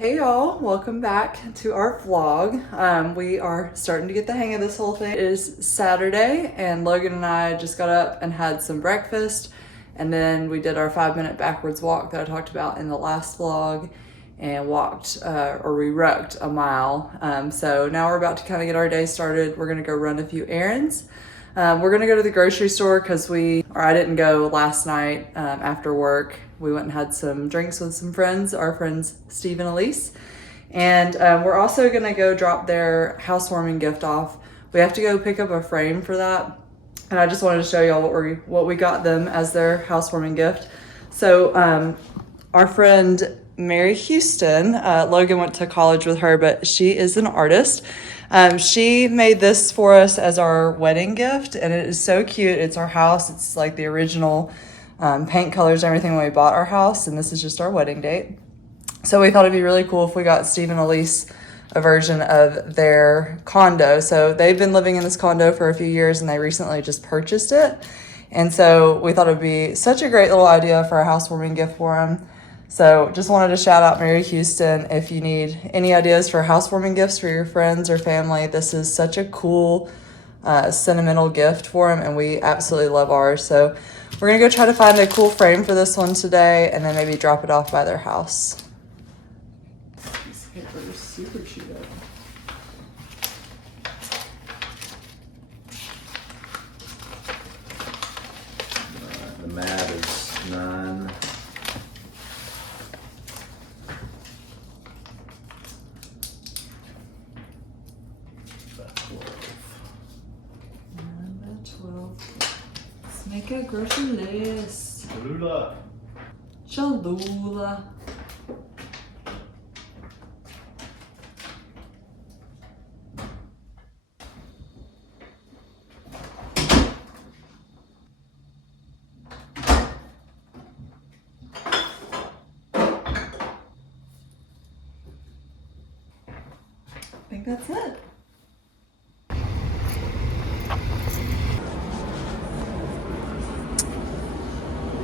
Hey y'all, welcome back to our vlog. We are starting to get the hang of this whole thing. It is Saturday and Logan and I just got up and had some breakfast, and then we did our 5-minute backwards walk that I talked about in the last vlog and walked we rucked a mile. So now we're about to kind of get our day started. We're gonna go run a few errands. We're gonna go to the grocery store because I didn't go last night after work. We went and had some drinks with some friends, our friends Steve and Elise. And we're also gonna go drop their housewarming gift off. We have to go pick up a frame for that. And I just wanted to show y'all what we got them as their housewarming gift. So our friend Mary Houston, Logan went to college with her, but she is an artist. She made this for us as our wedding gift, and it is so cute. It's our house. It's like the original paint colors and everything when we bought our house, and this is just our wedding date. So we thought it'd be really cool if we got Steve and Elise a version of their condo. So they've been living in this condo for a few years and they recently just purchased it. And so we thought it'd be such a great little idea for a housewarming gift for them. So just wanted to shout out Mary Houston. If you need any ideas for housewarming gifts for your friends or family, this is such a cool sentimental gift for them, and we absolutely love ours. So we're gonna go try to find a cool frame for this one today and then maybe drop it off by their house. These papers are super cheap. The mat is 9. About 12. Let's make a grocery list. Cholula. Cholula. I think that's it.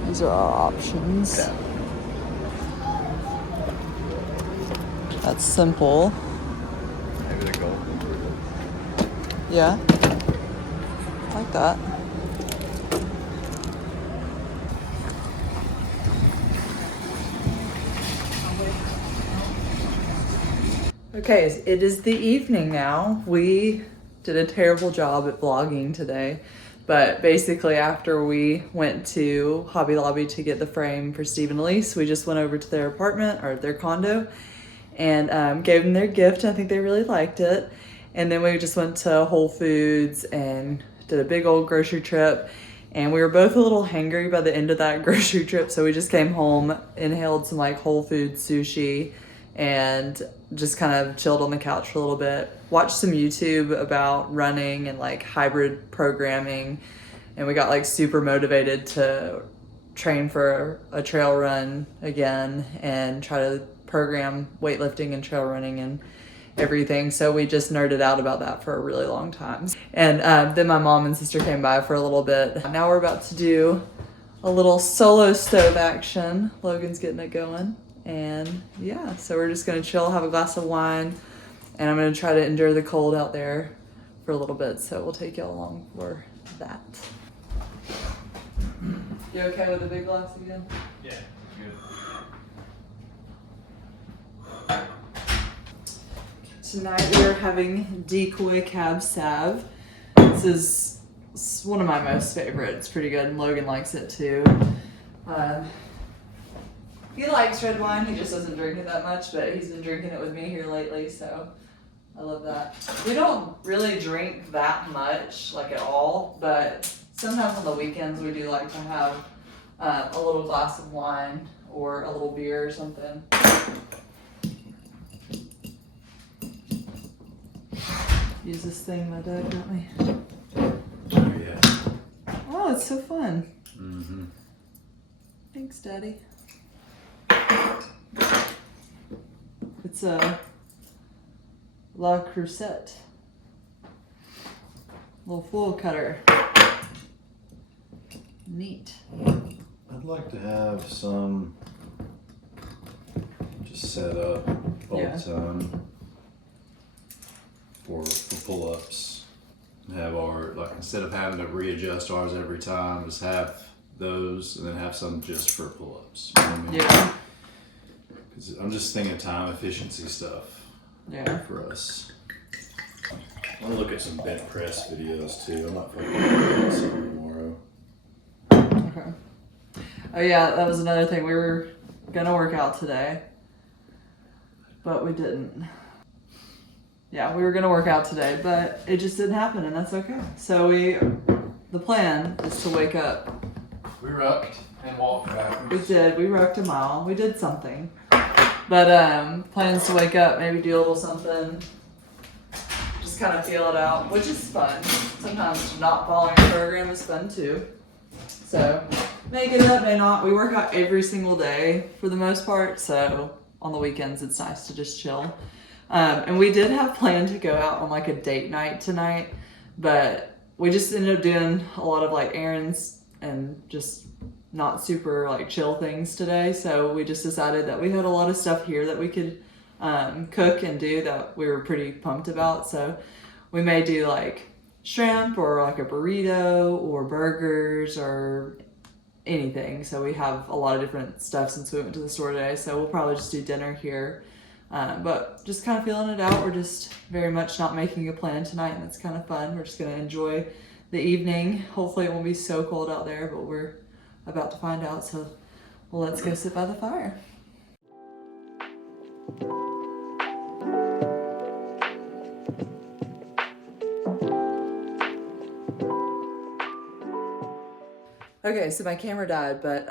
These are our options. Yeah. That's simple. Maybe the gold. Yeah. I like that. Okay, it is the evening now. We did a terrible job at vlogging today, but basically after we went to Hobby Lobby to get the frame for Steve and Elise, we just went over to their apartment or their condo and gave them their gift. I think they really liked it. And then we just went to Whole Foods and did a big old grocery trip. And we were both a little hangry by the end of that grocery trip, so we just came home, inhaled some like Whole Foods sushi, and just kind of chilled on the couch for a little bit, watched some YouTube about running and like hybrid programming, and we got like super motivated to train for a trail run again and try to program weightlifting and trail running and everything. So we just nerded out about that for a really long time. And then my mom and sister came by for a little bit. Now we're about to do a little solo stove action. Logan's getting it going. And yeah, so we're just gonna chill, have a glass of wine, and I'm gonna try to endure the cold out there for a little bit, so we'll take y'all along for that. You okay with the big glass again? Yeah, good. Tonight we are having decoy cab sav. This is one of my most favorite. It's pretty good, and Logan likes it too. He likes red wine, he just doesn't drink it that much, but he's been drinking it with me here lately, so I love that. We don't really drink that much, like at all, but sometimes on the weekends we do like to have a little glass of wine or a little beer or something. Use this thing my dad got me. Oh, yeah. Oh, it's so fun. Mm-hmm. Thanks, Daddy. It's a La Crusette. Little foil cutter. Neat. I'd like to have some just set up all the time for pull-ups. Have our, like, instead of having to readjust ours every time, just have those and then have some just for pull-ups. You know what I mean? Yeah. Because I'm just thinking time efficiency stuff. Yeah. For us. I'm gonna look at some bench press videos too. I'm not fucking doing some tomorrow. Okay. Oh yeah, that was another thing. We were gonna work out today, but we didn't. Yeah, we were gonna work out today, but it just didn't happen, and that's okay. So the plan is to wake up. We rucked and walked back. We did. We rucked a mile. We did something. But plans to wake up, maybe do a little something, just kind of feel it out, which is fun. Sometimes not following a program is fun too. So may get up, may not. We work out every single day for the most part, so on the weekends it's nice to just chill. And we did have planned to go out on like a date night tonight, but we just ended up doing a lot of like errands and just not super like chill things today, so we just decided that we had a lot of stuff here that we could cook and do that we were pretty pumped about. So we may do like shrimp or like a burrito or burgers or anything. So we have a lot of different stuff since we went to the store today, so we'll probably just do dinner here, but just kind of feeling it out. We're just very much not making a plan tonight, and it's kind of fun. We're just going to enjoy the evening. Hopefully it won't be so cold out there, but we're about to find out, so well, let's go sit by the fire. Okay, so my camera died, but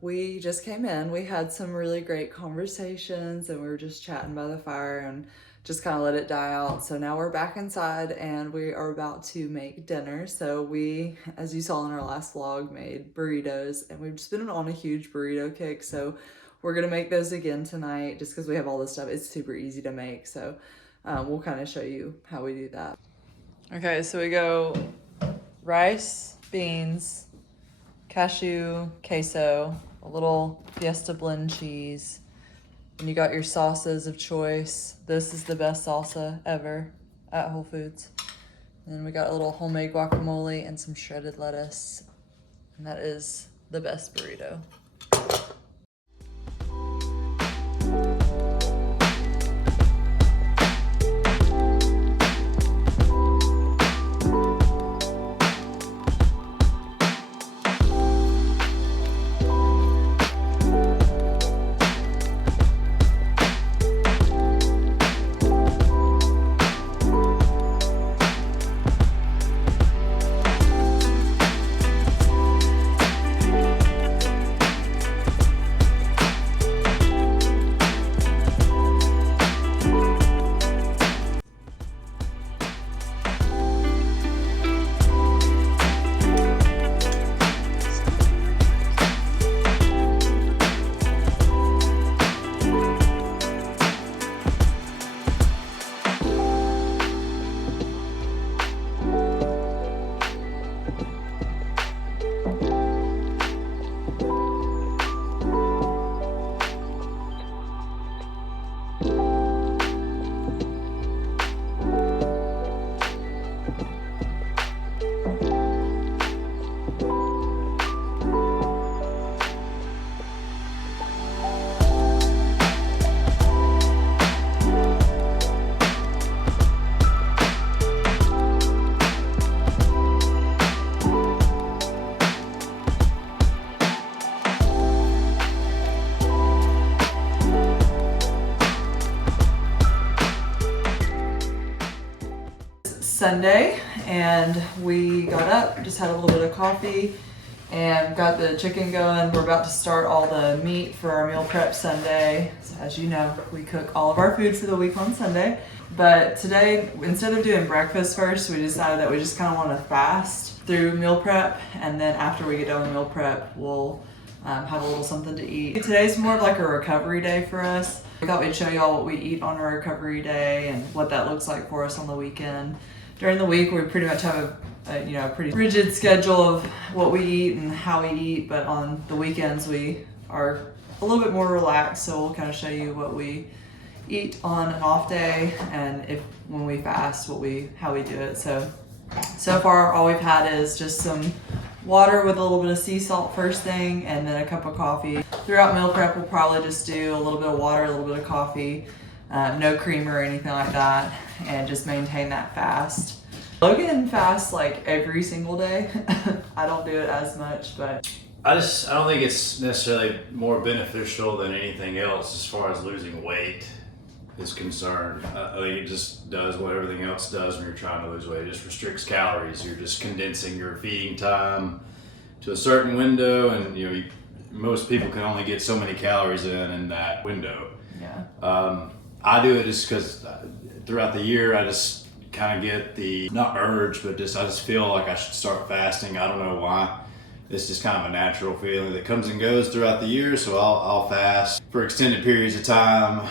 we just came in. We had some really great conversations, and we were just chatting by the fire and just kind of let it die out. So now we're back inside and we are about to make dinner. So we, as you saw in our last vlog, made burritos, and we've just been on a huge burrito kick. So we're gonna make those again tonight just because we have all this stuff. It's super easy to make. So we'll kind of show you how we do that. Okay, so we go rice, beans, cashew, queso, a little Fiesta blend cheese, and you got your sauces of choice. This is the best salsa ever at Whole Foods. And then we got a little homemade guacamole and some shredded lettuce, and that is the best burrito. Sunday, and we got up, just had a little bit of coffee, and got the chicken going. We're about to start all the meat for our meal prep Sunday. So as you know, we cook all of our food for the week on Sunday. But today, instead of doing breakfast first, we decided that we just kind of want to fast through meal prep, and then after we get done with meal prep, we'll have a little something to eat. Today's more of like a recovery day for us. We thought we'd show y'all what we eat on our recovery day and what that looks like for us on the weekend. During the week, we pretty much have a pretty rigid schedule of what we eat and how we eat, but on the weekends we are a little bit more relaxed, so we'll kind of show you what we eat on an off day, and when we fast, how we do it. So far all we've had is just some water with a little bit of sea salt first thing, and then a cup of coffee. Throughout meal prep, we'll probably just do a little bit of water, a little bit of coffee, no creamer or anything like that, and just maintain that fast. Logan fasts like every single day. I don't do it as much, but I don't think it's necessarily more beneficial than anything else as far as losing weight is concerned. I think it just does what everything else does when you're trying to lose weight. It just restricts calories. You're just condensing your feeding time to a certain window, and most people can only get so many calories in that window. Yeah. I do it just because throughout the year I just kind of get the, not urge, but I just feel like I should start fasting. I don't know why. It's just kind of a natural feeling that comes and goes throughout the year. So I'll fast for extended periods of time,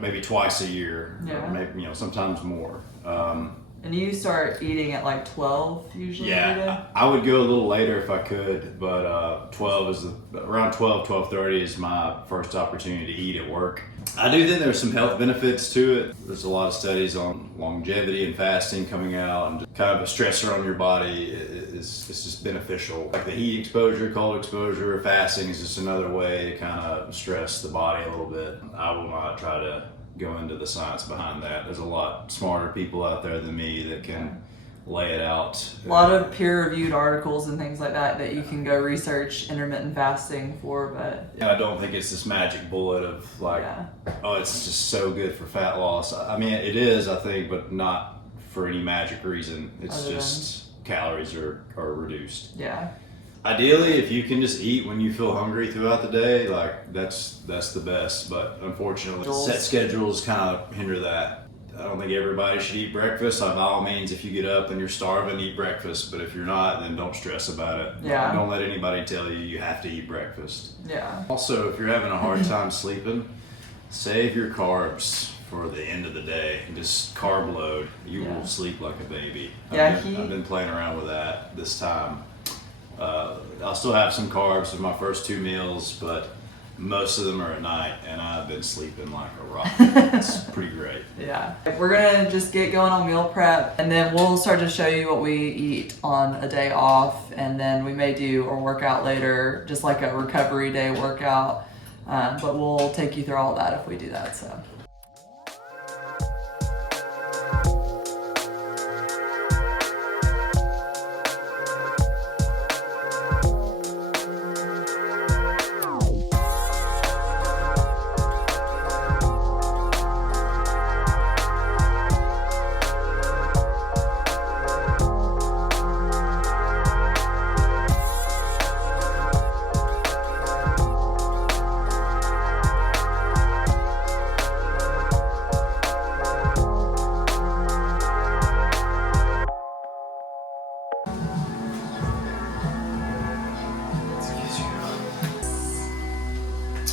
maybe twice a year, or maybe, sometimes more. And you start eating at like 12 usually? Yeah, I would go a little later if I could, but around 12:30 is my first opportunity to eat at work. I do think there's some health benefits to it. There's a lot of studies on longevity and fasting coming out, and just kind of a stressor on your body is just beneficial. Like the heat exposure, cold exposure, fasting is just another way to kind of stress the body a little bit. I will not try to go into the science behind that. There's a lot smarter people out there than me that can lay it out. A lot of peer-reviewed articles and things like that you can go research intermittent fasting for, but I don't think it's this magic bullet of it's just so good for fat loss. I mean, it is, I think, but not for any magic reason. It's just calories are reduced. Yeah. Ideally, if you can just eat when you feel hungry throughout the day, that's the best. But unfortunately, set schedules kind of hinder that. I don't think everybody should eat breakfast. By all means, if you get up and you're starving, eat breakfast. But if you're not, then don't stress about it. Yeah. Don't let anybody tell you have to eat breakfast. Yeah. Also, if you're having a hard time sleeping, save your carbs for the end of the day and just carb load. You will sleep like a baby. Yeah, I've been playing around with that this time. I'll still have some carbs with my first 2 meals, but most of them are at night, and I've been sleeping like a rock. It's pretty great. Yeah. We're gonna just get going on meal prep, and then we'll start to show you what we eat on a day off, and then we may do a workout later, just like a recovery day workout, but we'll take you through all that if we do that. So.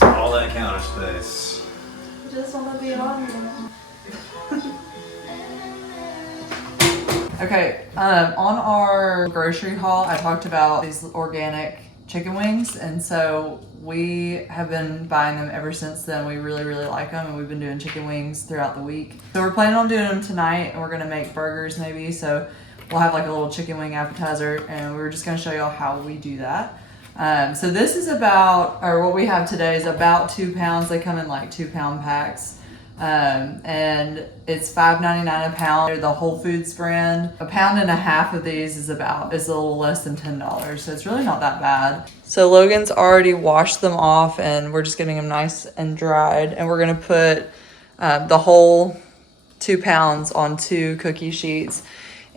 All that counter space. Just want to be on here. Okay, on our grocery haul, I talked about these organic chicken wings, and so we have been buying them ever since then. We really, really like them, and we've been doing chicken wings throughout the week. So we're planning on doing them tonight, and we're gonna make burgers maybe, so we'll have like a little chicken wing appetizer, and we're just gonna show y'all how we do that. So this is what we have today is about 2 pounds. They come in like 2-pound packs. And it's $5.99 a pound. They're the Whole Foods brand. 1.5 pounds of these is a little less than $10. So it's really not that bad. So Logan's already washed them off, and we're just getting them nice and dried. And we're gonna put the whole 2 pounds on 2 cookie sheets.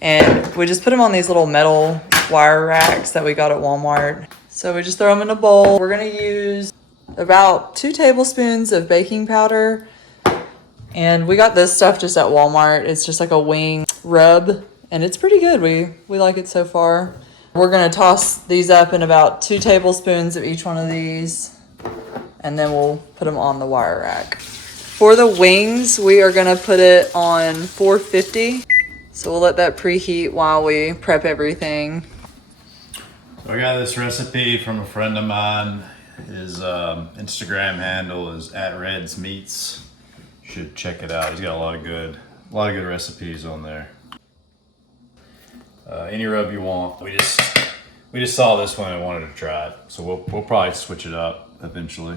And we just put them on these little metal wire racks that we got at Walmart. So we just throw them in a bowl. We're gonna use about 2 tablespoons of baking powder. And we got this stuff just at Walmart. It's just like a wing rub, and it's pretty good. We like it so far. We're gonna toss these up in about 2 tablespoons of each one of these, and then we'll put them on the wire rack. For the wings, we are gonna put it on 450. So we'll let that preheat while we prep everything. So I got this recipe from a friend of mine. His Instagram handle is @RedsMeats. Should check it out. He's got a lot of good recipes on there. Any rub you want. We just saw this one and wanted to try it, so we'll probably switch it up eventually.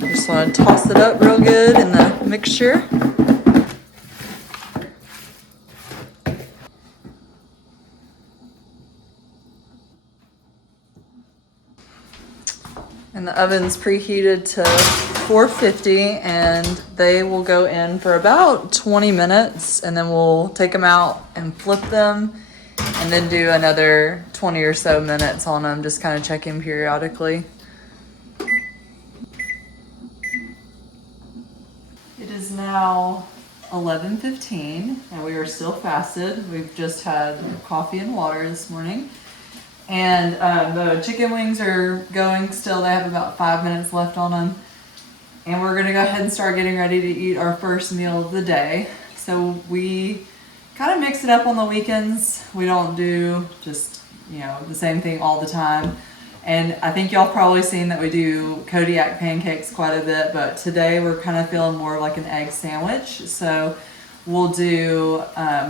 Just want to toss it up real good in the mixture. And the oven's preheated to 450, and they will go in for about 20 minutes, and then we'll take them out and flip them, and then do another 20 or so minutes on them, just kind of checking periodically. It is now 11:15, and we are still fasted. We've just had coffee and water this morning. And the chicken wings are going still. They have about 5 minutes left on them. And we're gonna go ahead and start getting ready to eat our first meal of the day. So we kind of mix it up on the weekends. We don't do just, the same thing all the time. And I think y'all probably seen that we do Kodiak pancakes quite a bit, but today we're kind of feeling more like an egg sandwich. So we'll do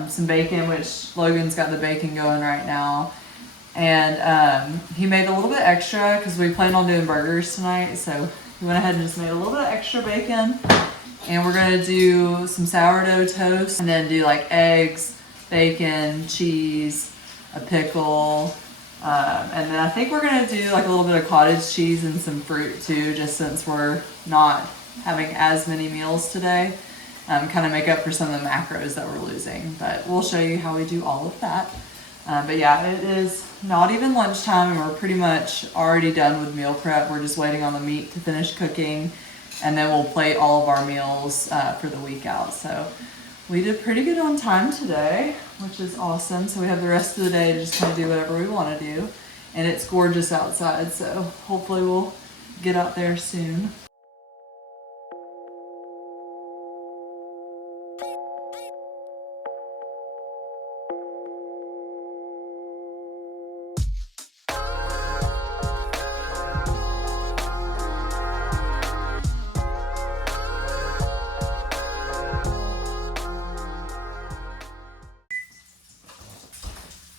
some bacon, which Logan's got the bacon going right now. And he made a little bit extra because we planned on doing burgers tonight. So he went ahead and just made a little bit of extra bacon. And we're gonna do some sourdough toast, and then do like eggs, bacon, cheese, a pickle. And then I think we're gonna do like a little bit of cottage cheese and some fruit too, just since we're not having as many meals today. Kind of make up for some of the macros that we're losing. But we'll show you how we do all of that. But yeah, it is not even lunchtime, and we're pretty much already done with meal prep. We're just waiting on the meat to finish cooking, and then we'll plate all of our meals for the week out. So we did pretty good on time today, which is awesome. So we have the rest of the day to just kind of do whatever we want to do. And it's gorgeous outside, so hopefully we'll get out there soon.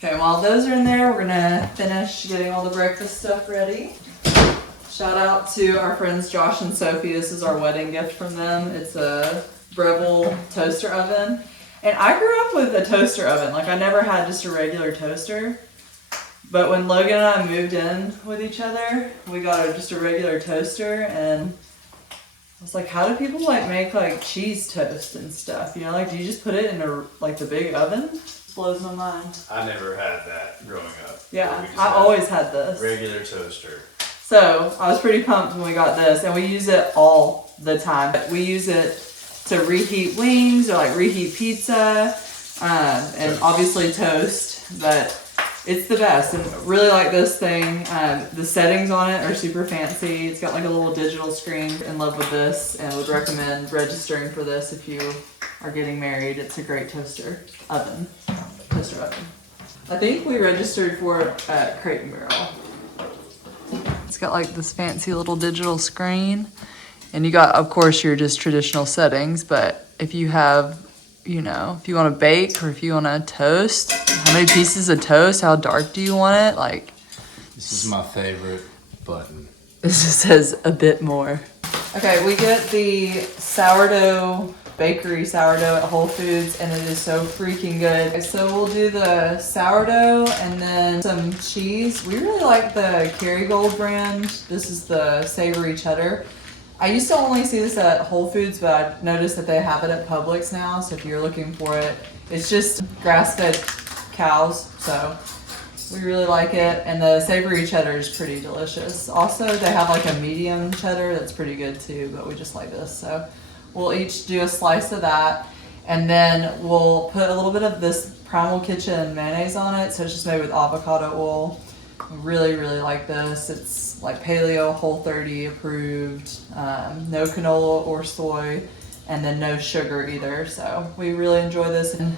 Okay, while those are in there, we're gonna finish getting all the breakfast stuff ready. Shout out to our friends Josh and Sophie. This is our wedding gift from them. It's a Breville toaster oven. And I grew up with a toaster oven. Like, I never had just a regular toaster. But when Logan and I moved in with each other, we got just a regular toaster, and I was like, how do people make cheese toast and stuff? Do you just put it in the big oven? Blows my mind. I never had that growing up. Yeah, I always had this. Regular toaster. So I was pretty pumped when we got this, and we use it all the time. We use it to reheat wings or reheat pizza, and obviously toast, but it's the best. And really like this thing. The settings on it are super fancy. It's got a little digital screen. In love with this, and would recommend registering for this if you are getting married. It's a great toaster oven. I think we registered for it at Crate and Barrel. It's got this fancy little digital screen, and you got, of course, your just traditional settings, but if you have, if you want to bake or if you want to toast, how many pieces of toast, how dark do you want it? This is my favorite button. This just says a bit more. Okay, we get the bakery sourdough at Whole Foods, and it is so freaking good. So we'll do the sourdough and then some cheese. We really like the Kerrygold brand. This is the savory cheddar. I used to only see this at Whole Foods, but I noticed that they have it at Publix now. So if you're looking for it, it's just grass-fed cows. So we really like it. And the savory cheddar is pretty delicious. Also, they have like a medium cheddar that's pretty good too, but we just like this. So we'll each do a slice of that. And then we'll put a little bit of this Primal Kitchen mayonnaise on it. So it's just made with avocado oil. Really, really like this. It's like paleo, Whole30 approved, no canola or soy, and then no sugar either. So we really enjoy this. And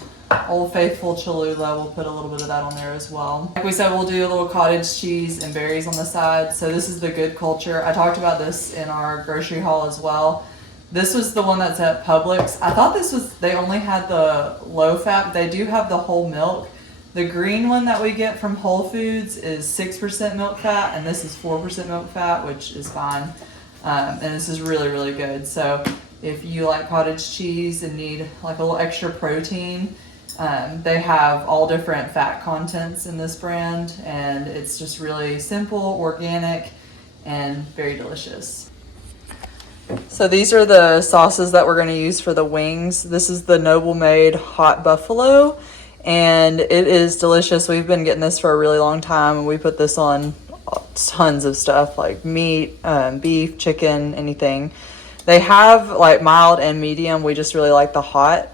Old Faithful Cholula, we'll put a little bit of that on there as well. Like we said, we'll do a little cottage cheese and berries on the side. So this is the Good Culture. I talked about this in our grocery haul as well. This was the one that's at Publix. I thought this was, they only had the low fat, but they do have the whole milk. The green one that we get from Whole Foods is 6% milk fat, and this is 4% milk fat, which is fine. And this is really, really good. So if you like cottage cheese and need like a little extra protein, they have all different fat contents in this brand, and it's just really simple, organic, and very delicious. So these are the sauces that we're going to use for the wings. This is the Noble Made Hot Buffalo, and it is delicious. We've been getting this for a really long time, and we put this on tons of stuff like meat, beef, chicken, anything. They have like mild and medium. We just really like the hot.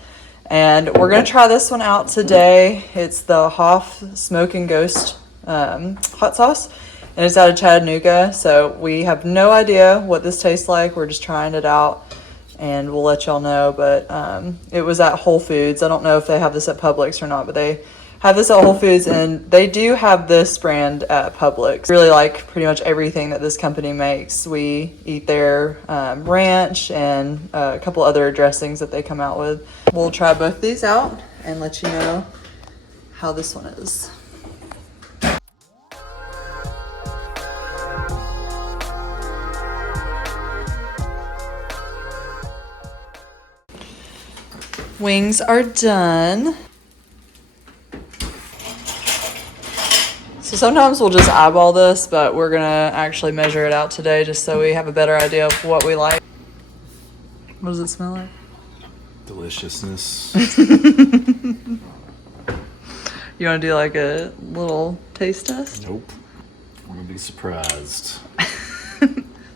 And we're going to try this one out today. It's the Hoff Smoke and Ghost hot sauce. And it's out of Chattanooga. So we have no idea what this tastes like. We're just trying it out. And we'll let y'all know. But it was at Whole Foods. I don't know if they have this at Publix or not. But they have this at Whole Foods. And they do have this brand at Publix. Really like pretty much everything that this company makes. We eat their ranch and a couple other dressings that they come out with. We'll try both these out and let you know how this one is. Wings are done. So sometimes we'll just eyeball this, but we're gonna actually measure it out today just so we have a better idea of what we like. What does it smell like? Deliciousness. You want to do like a little taste test? Nope. We're gonna be surprised.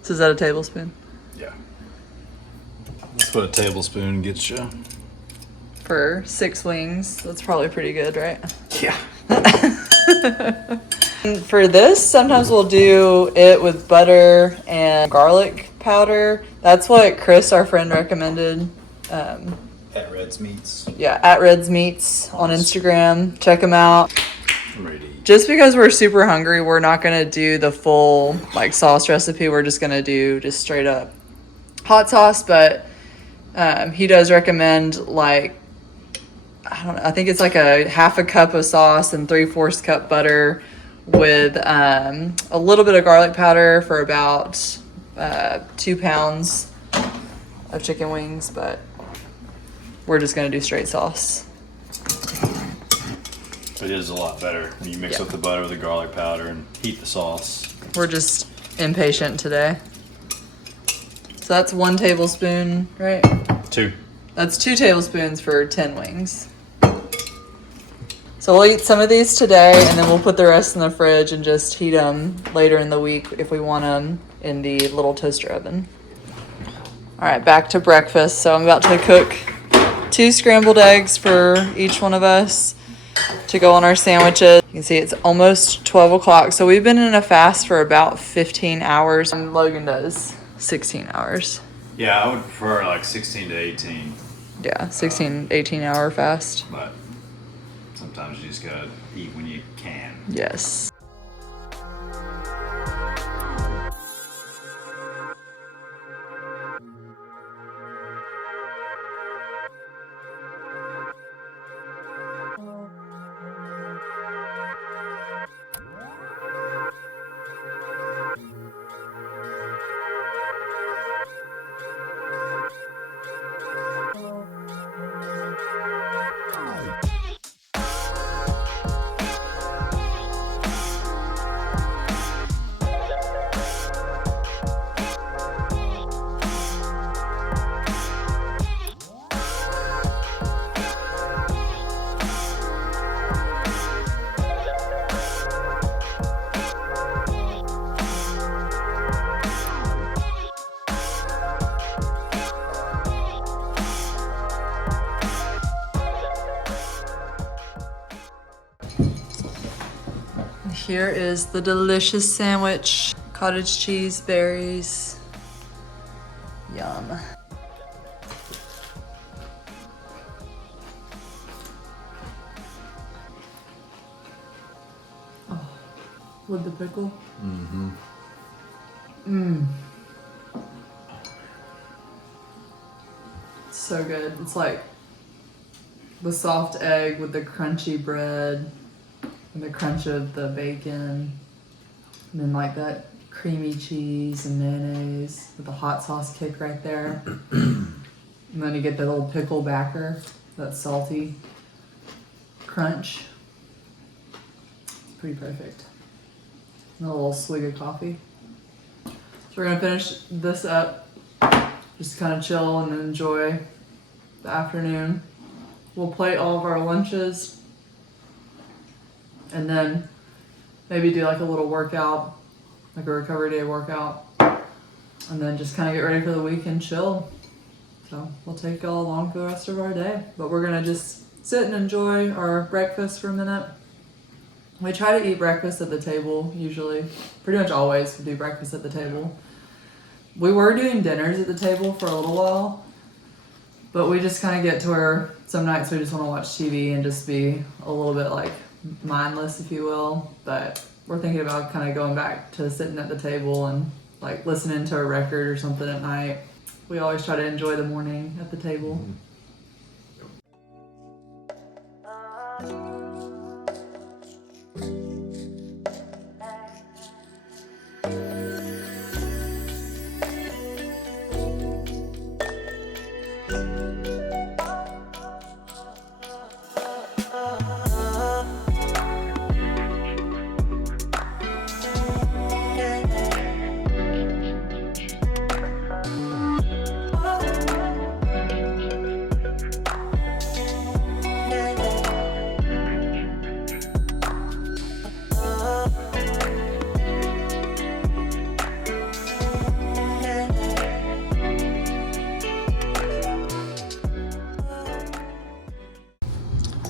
So is that a tablespoon? Yeah. That's what a tablespoon gets you. For 6 wings, that's probably pretty good, right? Yeah. For this, sometimes we'll do it with butter and garlic powder. That's what Chris, our friend, recommended. At Red's Meats. Yeah, at Red's Meats on Instagram. Check them out. I'm ready to eat. Just because we're super hungry, we're not going to do the full like sauce recipe. We're just going to do just straight up hot sauce. But he does recommend like, I don't know, I think it's like a half a cup of sauce and 3/4 cup butter with a little bit of garlic powder for about 2 pounds of chicken wings. But we're just going to do straight sauce. It is a lot better when you mix up the butter with the garlic powder and heat the sauce. We're just impatient today. So that's 1 tablespoon, right? 2. That's 2 tablespoons for 10 wings. So we'll eat some of these today, and then we'll put the rest in the fridge and just heat them later in the week if we want them in the little toaster oven. All right, back to breakfast. So I'm about to cook 2 scrambled eggs for each one of us to go on our sandwiches. You can see it's almost 12 o'clock. So we've been in a fast for about 15 hours, and Logan does 16 hours. Yeah, I would prefer like 16 to 18. Yeah, 16, 18 hour fast. But sometimes you just gotta eat when you can. Yes. Here is the delicious sandwich. Cottage cheese, berries. Yum. Oh, with the pickle? Mm-hmm. Mmm. So good. It's like the soft egg with the crunchy bread and the crunch of the bacon. And then like that creamy cheese and mayonnaise with the hot sauce kick right there. And then you get the little pickle backer, that salty crunch. It's pretty perfect. And a little swig of coffee. So we're gonna finish this up. Just kind of chill and enjoy the afternoon. We'll plate all of our lunches and then maybe do like a little workout, like a recovery day workout, and then just kind of get ready for the week and chill. So we'll take y'all along for the rest of our day, but we're gonna just sit and enjoy our breakfast for a minute. We try to eat breakfast at the table usually, pretty much always we do breakfast at the table. We were doing dinners at the table for a little while, but we just kind of get to where some nights we just want to watch TV and just be a little bit like mindless, if you will. But we're thinking about kind of going back to sitting at the table and like listening to a record or something at night. We always try to enjoy the morning at the table.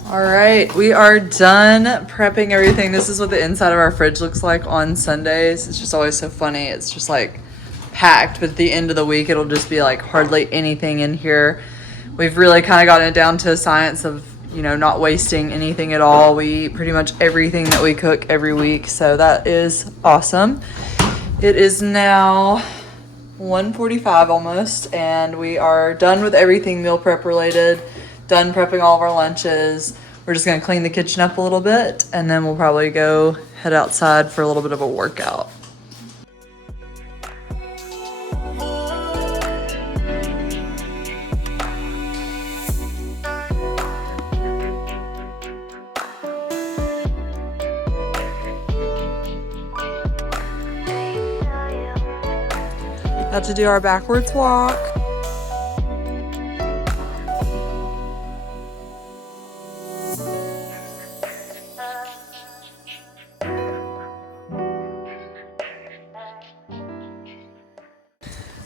All right, we are done prepping everything. This is what the inside of our fridge looks like on Sundays. It's just always so funny. It's just like packed, but at the end of the week, it'll just be like hardly anything in here. We've really kind of gotten it down to a science of, you know, not wasting anything at all. We eat pretty much everything that we cook every week, so that is awesome. It is now 1:45 almost, and we are done with everything meal prep related. Done prepping all of our lunches. We're just gonna clean the kitchen up a little bit, and then we'll probably go head outside for a little bit of a workout. About to do our backwards walk.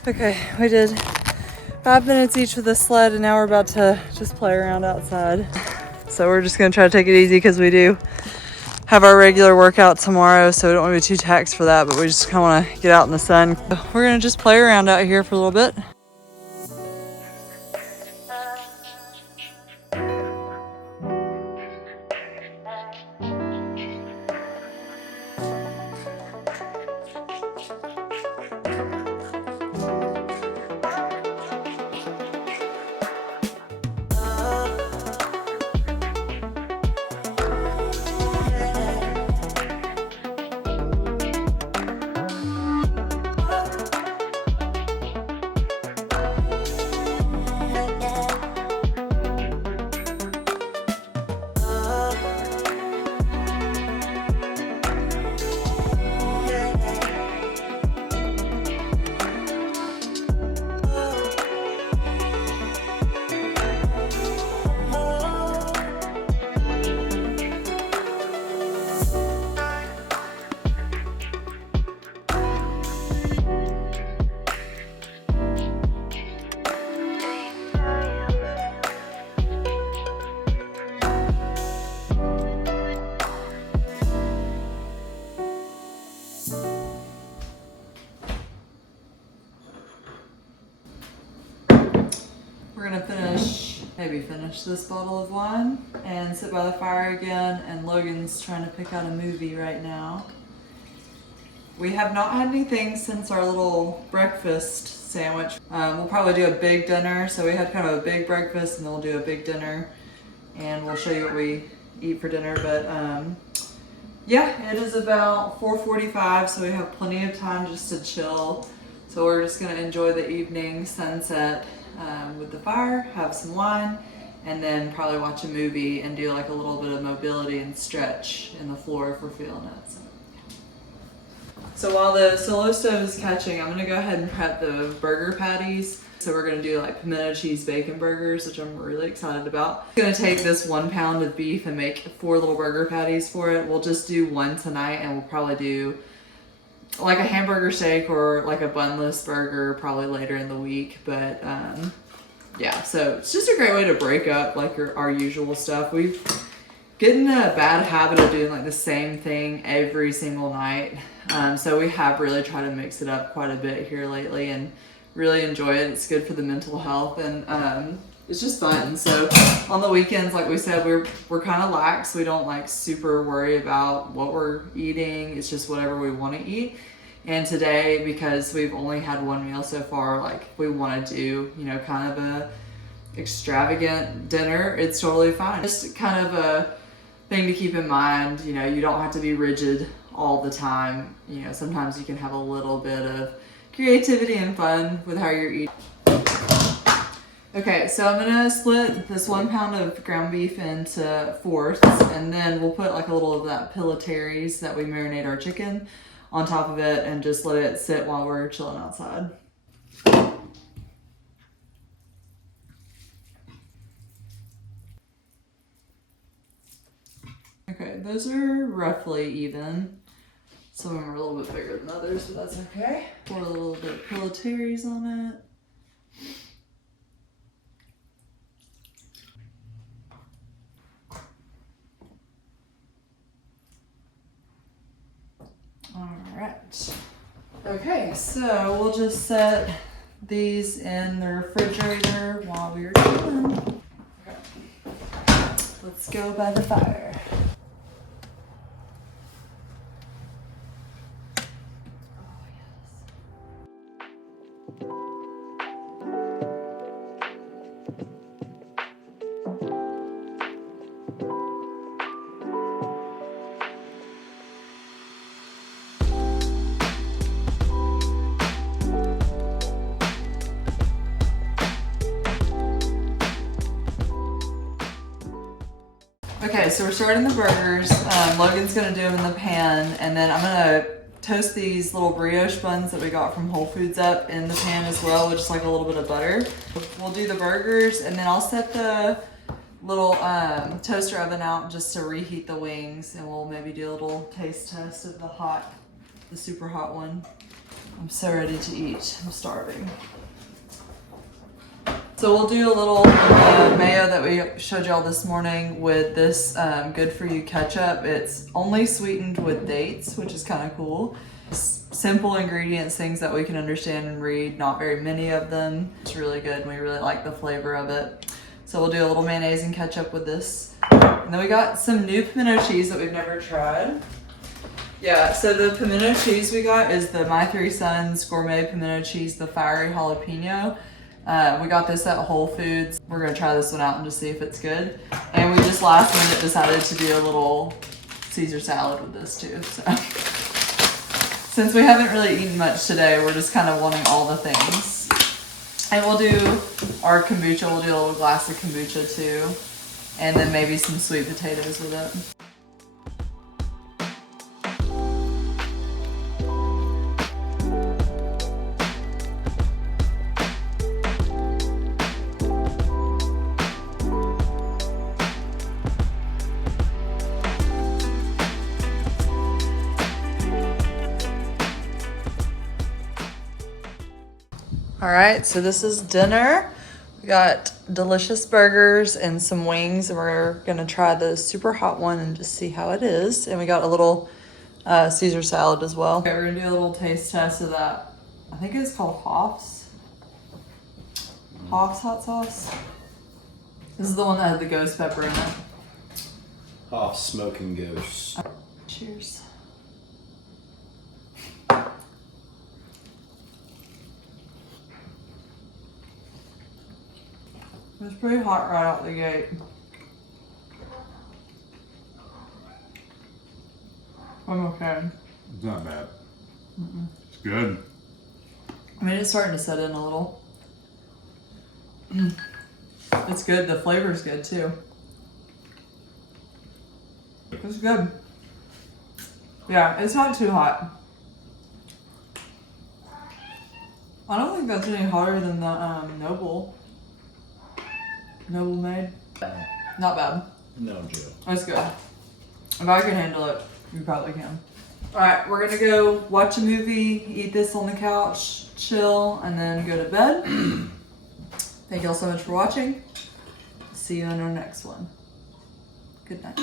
Okay, we did 5 minutes each with the sled, and now we're about to just play around outside. So we're just gonna try to take it easy because we do have our regular workout tomorrow, so we don't want to be too taxed for that, but we just kind of want to get out in the sun. We're gonna just play around out here for a little bit. maybe finish this bottle of wine and sit by the fire again. And Logan's trying to pick out a movie right now. We have not had anything since our little breakfast sandwich. We'll probably do a big dinner. So we had kind of a big breakfast and then we'll do a big dinner. And we'll show you what we eat for dinner. But yeah, it is about 4:45, so we have plenty of time just to chill. So we're just gonna enjoy the evening sunset with the fire, have some wine, and then probably watch a movie and do like a little bit of mobility and stretch in the floor if we're feeling it. So while the solo stove is catching, I'm gonna go ahead and prep the burger patties. So we're gonna do like pimento cheese bacon burgers, which I'm really excited about. I'm gonna take this 1 pound of beef and make 4 little burger patties for it. We'll just do one tonight and we'll probably do like a hamburger steak or like a bunless burger probably later in the week. But yeah, so it's just a great way to break up like our usual stuff. We've getting a bad habit of doing like the same thing every single night. So we have really tried to mix it up quite a bit here lately and really enjoy it. It's good for the mental health and it's just fun. So on the weekends, like we said, we're kind of lax. We don't like super worry about what we're eating. It's just whatever we want to eat. And today, because we've only had one meal so far, like we want to do, you know, kind of a extravagant dinner. It's totally fine. Just kind of a thing to keep in mind. You know, you don't have to be rigid all the time. You know, sometimes you can have a little bit of creativity and fun with how you're eating. Okay, so I'm gonna split this 1 pound of ground beef into fourths, and then we'll put like a little of that pillataries that we marinate our chicken on top of it and just let it sit while we're chilling outside. Okay, those are roughly even. Some of them are a little bit bigger than others, but that's okay. Pour a little bit of pillataries on it. All right. Okay, so we'll just set these in the refrigerator while we're chilling. Okay. Let's go by the fire. Okay, so we're starting the burgers. Logan's gonna do them in the pan, and then I'm gonna toast these little brioche buns that we got from Whole Foods up in the pan as well with just like a little bit of butter. We'll do the burgers, and then I'll set the little toaster oven out just to reheat the wings, and we'll maybe do a little taste test of the super hot one. I'm so ready to eat. I'm starving. So we'll do a little mayo that we showed y'all this morning with this good for you ketchup. It's only sweetened with dates, which is kind of cool. Simple ingredients, things that we can understand and read, not very many of them. It's really good and we really like the flavor of it. So we'll do a little mayonnaise and ketchup with this. And then we got some new pimento cheese that we've never tried. Yeah, so the pimento cheese we got is the My Three Sons Gourmet Pimento Cheese, the Fiery Jalapeno. We got this at Whole Foods. We're gonna try this one out and just see if it's good. And we just last minute decided to do a little Caesar salad with this too. So since we haven't really eaten much today, we're just kind of wanting all the things. And we'll do our kombucha. We'll do a little glass of kombucha too. And then maybe some sweet potatoes with it. All right, so this is dinner. We got delicious burgers and some wings, and we're gonna try the super hot one and just see how it is. And we got a little Caesar salad as well. Okay, we're gonna do a little taste test of that. I think it's called Hoff's hot sauce. This is the one that had the ghost pepper in it. Off smoking ghost. Cheers. It was pretty hot right out the gate. I'm okay. It's not bad. It's good. I mean, it's starting to set in a little. It's good. The flavor's good too. It's good. Yeah, it's not too hot. I don't think that's any hotter than the Noble made. Not bad. No joke. That's good. If I can handle it, you probably can. Alright, we're gonna go watch a movie, eat this on the couch, chill, and then go to bed. Thank you all so much for watching. See you in our next one. Good night.